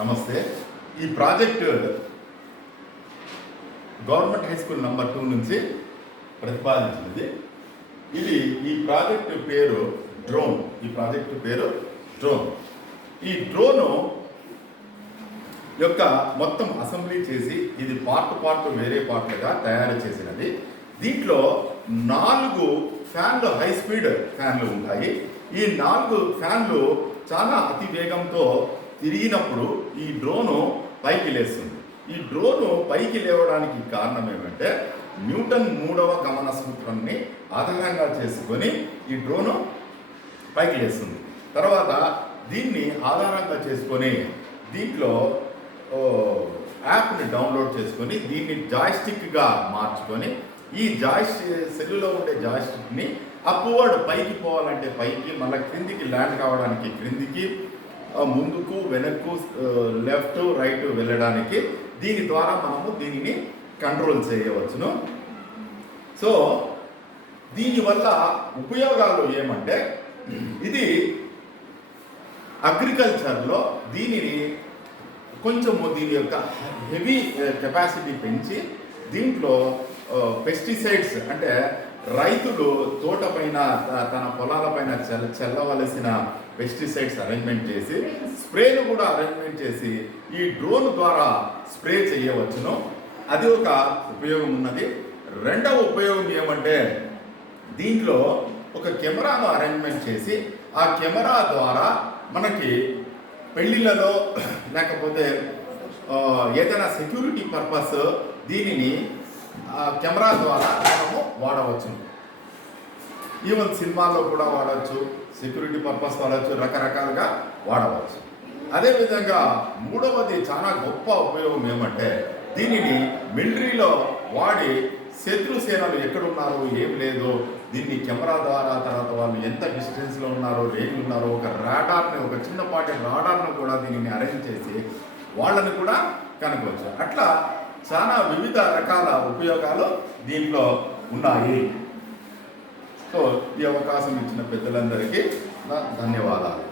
నమస్తే. ఈ project government high spool number 2 నుంచి ప్రతిపాదించినది. ఈ ప్రాజెక్టు పేరు డ్రోన్. ఈ డ్రోను యొక్క మొత్తం అసెంబ్లీ చేసి ఇది పార్ట్ వేరే పార్ట్లుగా తయారు చేసినది. దీంట్లో 4 ఫ్యాన్లు, హై స్పీడ్ ఫ్యాన్లు ఉంటాయి. ఈ 4 ఫ్యాన్లు చాలా అతి వేగంతో తిరిగినప్పుడు ఈ డ్రోను పైకి లేస్తుంది. ఈ డ్రోను పైకి లేవడానికి కారణం ఏమంటే న్యూటన్ 3వ గమన సూత్రాన్ని ఆధారంగా చేసుకొని ఈ డ్రోను పైకి లేస్తుంది. తర్వాత దీన్ని ఆధారంగా చేసుకొని దీంట్లో యాప్ని డౌన్లోడ్ చేసుకొని దీన్ని జాయ్స్టిక్గా మార్చుకొని ఈ సెల్లులో ఉండే జాయ్స్టిక్ని అప్వర్డ్ పైకి పోవాలంటే పైకి, మళ్ళీ క్రిందికి ల్యాండ్ కావడానికి క్రిందికి, ముందుకు వెనక్కు, లెఫ్ట్ రైట్ వెళ్ళడానికి దీని ద్వారా మనము దీనిని కంట్రోల్ చేయవచ్చును. సో దీనివల్ల ఉపయోగాలు ఏమంటే ఇది అగ్రికల్చర్లో దీనిని కొంచెము దీని యొక్క హెవీ కెపాసిటీ పెంచి దీంట్లో పెస్టిసైడ్స్ అంటే రైతులు తోట పైన తన పొలాలపైన చల్లవలసిన పెస్టిసైడ్స్ అరేంజ్మెంట్ చేసి స్ప్రేను కూడా అరేంజ్మెంట్ చేసి ఈ డ్రోన్ ద్వారా స్ప్రే చేయవచ్చును. అది ఒక ఉపయోగం ఉన్నది. రెండవ ఉపయోగం ఏమంటే దీంట్లో ఒక కెమెరాను అరేంజ్మెంట్ చేసి ఆ కెమెరా ద్వారా మనకి పెళ్ళిళ్ళలో లేకపోతే ఏదైనా సెక్యూరిటీ పర్పస్ దీనిని కెమెరా ద్వారా మనము వాడవచ్చు. ఈవెన్ సినిమాల్లో కూడా వాడవచ్చు, సెక్యూరిటీ పర్పస్ వాడవచ్చు, రకరకాలుగా వాడవచ్చు. అదేవిధంగా మూడవది చాలా గొప్ప ఉపయోగం ఏమంటే దీనిని మిలిటరీలో వాడి శత్రు సేనలు ఎక్కడున్నారో ఏం లేదు దీన్ని కెమెరా ద్వారా, తర్వాత వాళ్ళు ఎంత డిస్టెన్స్లో ఉన్నారో, రేంజ్ ఉన్నారో, ఒక చిన్నపాటి రాడార్ను కూడా దీనిని అరేంజ్ చేసి వాళ్ళని కూడా కనుకోవచ్చు. అట్లా చాలా వివిధ రకాల ఉపయోగాలు దీంట్లో ఉన్నాయి. సో ఈ అవకాశం ఇచ్చిన పెద్దలందరికీ నా ధన్యవాదాలు.